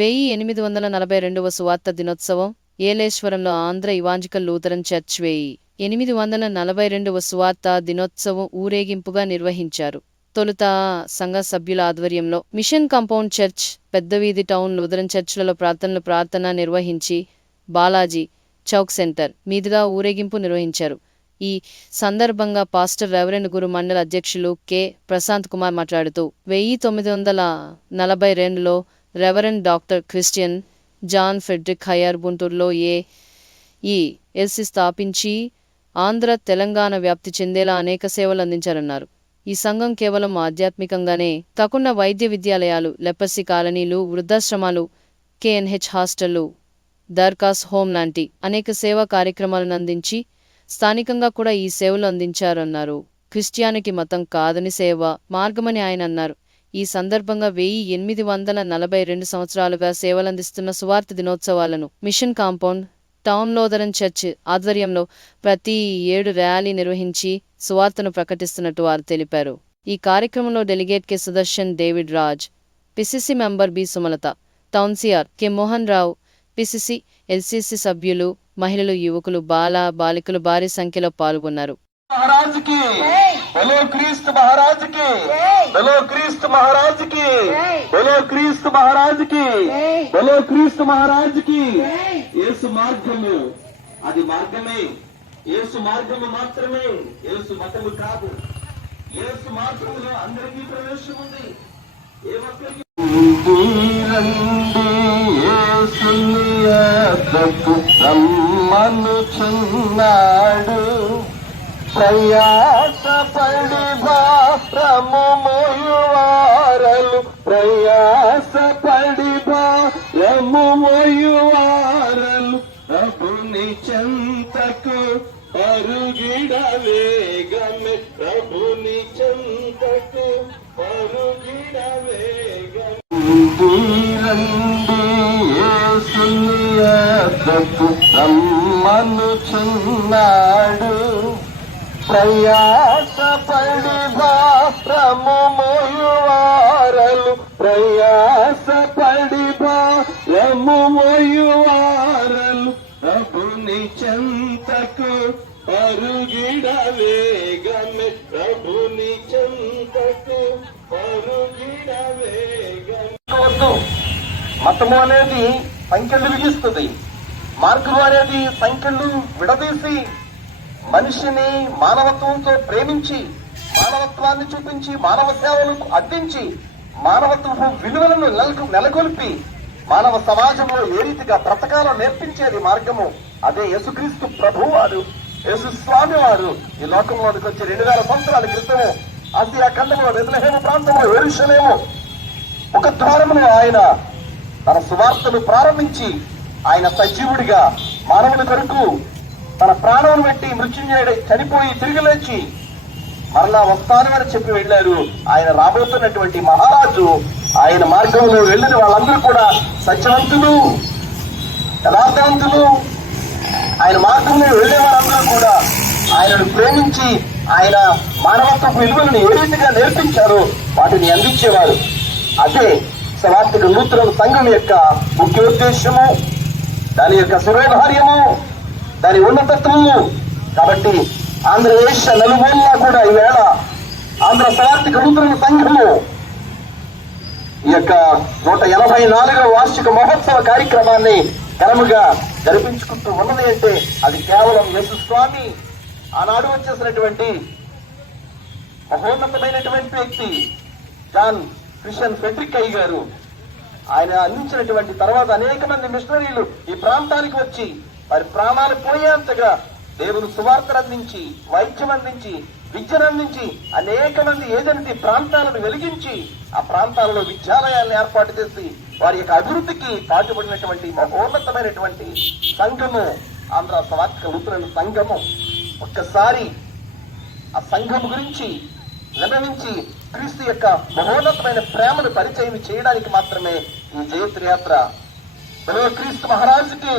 1842 సువార్త దినోత్సవం ఏలేశ్వరంలో ఆంధ్ర ఇవాంజికల్ లూథరన్ చర్చ్ 1842 సువార్త దినోత్సవం ఊరేగింపుగా నిర్వహించారు. తొలుత సంఘ సభ్యుల ఆధ్వర్యంలో మిషన్ కాంపౌండ్ చర్చ్, పెద్దవీధి టౌన్ లూథరన్ చర్చ్లలో ప్రార్థన నిర్వహించి బాలాజీ చౌక్ సెంటర్ మీదుగా ఊరేగింపు నిర్వహించారు. ఈ సందర్భంగా పాస్టర్ రెవరెండ్ గురు మండల అధ్యక్షులు కె. ప్రశాంత్ కుమార్ మాట్లాడుతూ 1942లో reverend doctor Christian John Frederick Heyer గుంటూరులో ఏఎల్సి స్థాపించి ఆంధ్ర తెలంగాణ వ్యాప్తి చెందేలా అనేక సేవలు అందించారన్నారు. ఈ సంఘం కేవలం ఆధ్యాత్మికంగానే కాకుండా వైద్య విద్యాలయాలు, లెపర్సీ కాలనీలు, వృద్ధాశ్రమాలు, KNH హాస్టళ్లు, దర్గాస్ హోమ్ లాంటి అనేక సేవా కార్యక్రమాలను అందించి స్థానికంగా కూడా ఈ సేవలు అందించారన్నారు. క్రిస్టియానిటీ మతం కాదని సేవ మార్గమని ఆయన అన్నారు. ఈ సందర్భంగా 1842 సంవత్సరాలుగా సేవలందిస్తున్న సువార్త దినోత్సవాలను mission compound town Lutheran church ఆధ్వర్యంలో ప్రతి ఏడు ర్యాలీ నిర్వహించి సువార్తను ప్రకటిస్తున్నట్టు వారు తెలిపారు. ఈ కార్యక్రమంలో delegate K. Sudarshan, David Raj, PCC member B. Sumalatha, town CR K. Mohan Rao, PCC, LCC సభ్యులు, మహిళలు, యువకులు, బాలికలు భారీ సంఖ్యలో పాల్గొన్నారు. महाराज की बोलो, क्रिस्त महाराज की बोलो, क्रिस्त महाराज की बोलो, क्रिस्त महाराज की बोलो, क्रिस्त महाराज की. యేసు మార్గము అది మార్గమే, యేసు మార్గము మాత్రమే, యేసు మతము కాదు. యేసు మార్గములో అందరికీ ప్రవేశం ఉంది. ఏ ఒక్కరికి రమ్మనుచున్నాడు. ప్రయాసపడి భారము మోయువారలు, ప్రయాసపడి భారము మోయువారలు, ప్రభుని చెంతకు పరుగిడ వేగమే, ప్రభుని చెంతకు పరుగిడ వేగమే. యేసుని యొద్దకు రమ్మనుచున్నాడు. ప్రయాసపడి భారము మోయువారలు, ప్రయాసపడి భారము మోయువారలు, ప్రభుని చెంతకు పరుగిడ వేగమే, ప్రభుని చెంతకు పరుగిడ వేగమే. మతము అనేది సంఖ్యలు విధిస్తుంది, మార్గము అనేది సంఖ్యలు విడదీసి మనిషిని మానవత్వంతో ప్రేమించి, మానవత్వాన్ని చూపించి, మానవ సేవలకు అందించి, మానవత్వపు విలువలను నెలకొల్పి మానవ సమాజంలో ఏ రీతిగా బ్రతకాలో నేర్పించేది మార్గము. అదే యేసుక్రీస్తు ప్రభువు వారు, యేసు స్వామి వారు ఈ లోకంలోనికి వచ్చి 2000 సంవత్సరాల క్రితము ఆసియా ఖండంలో బెత్లెహేము ప్రాంతంలో యెరూషలేము ఒక ద్వారమును ఆయన తన సువార్తను ప్రారంభించి, ఆయన సజీవుడిగా మానవుల కొరకు తన ప్రాణం పెట్టి మృత్యుంజయుడై చనిపోయి తిరిగి లేచి మరలా వస్తాను అని చెప్పి వెళ్ళారు. ఆయన రాబోతున్నటువంటి మహారాజు. ఆయన మార్గంలో వెళ్ళిన వాళ్ళందరూ కూడా సత్యవంతులు, యథార్థవంతులు. ఆయన మార్గంలో వెళ్లే వాళ్ళందరూ కూడా ఆయనను ప్రేమించి ఆయన మానవత్వ విలువలను ఏ రీతిగా నేర్పించారో వాటిని అందించేవారు. అదే సువార్తిక లూథరన్ సంఘం యొక్క ముఖ్య ఉద్దేశము, దాని యొక్క శిరోధార్యము, దాని ఉన్నతత్వము. కాబట్టి ఆంధ్రదేశ నలుమూలలా కూడా ఈవేళ ఆంధ్ర సువార్తిక లూథరన్ సంఘము ఈ యొక్క 184వ వార్షిక మహోత్సవ కార్యక్రమాన్ని ఘనముగా జరిపించుకుంటూ ఉన్నది అంటే అది కేవలం యేసు స్వామి ఆనాడు వచ్చేసినటువంటి మహోన్నతమైనటువంటి వ్యక్తి జాన్ క్రిస్టియన్ ఫెడ్రిక్ గారు. ఆయన అందించినటువంటి తర్వాత అనేక మంది మిషనరీలు ఈ ప్రాంతానికి వచ్చి వారి ప్రాణాలు పోయేంతగా దేవుని సువార్తను అందించి, వైద్యం అందించి, విద్యను అందించి అనేక మంది ఏజెన్సీ ప్రాంతాలను వెలిగించి ఆ ప్రాంతాలలో విద్యాలయాలను ఏర్పాటు చేసి వారి యొక్క అభివృద్ధికి పాటుపడినటువంటి మహోన్నతమైనటువంటి సంఘము ఆంధ్ర సువార్తిక లూథరన్ సంఘము. ఒక్కసారి ఆ సంఘం గురించి వినవించి క్రీస్తు యొక్క మహోన్నతమైన ప్రేమను పరిచయం చేయడానికి మాత్రమే ఈ జయత్రయాత్ర. క్రీస్తు మహారాజుకి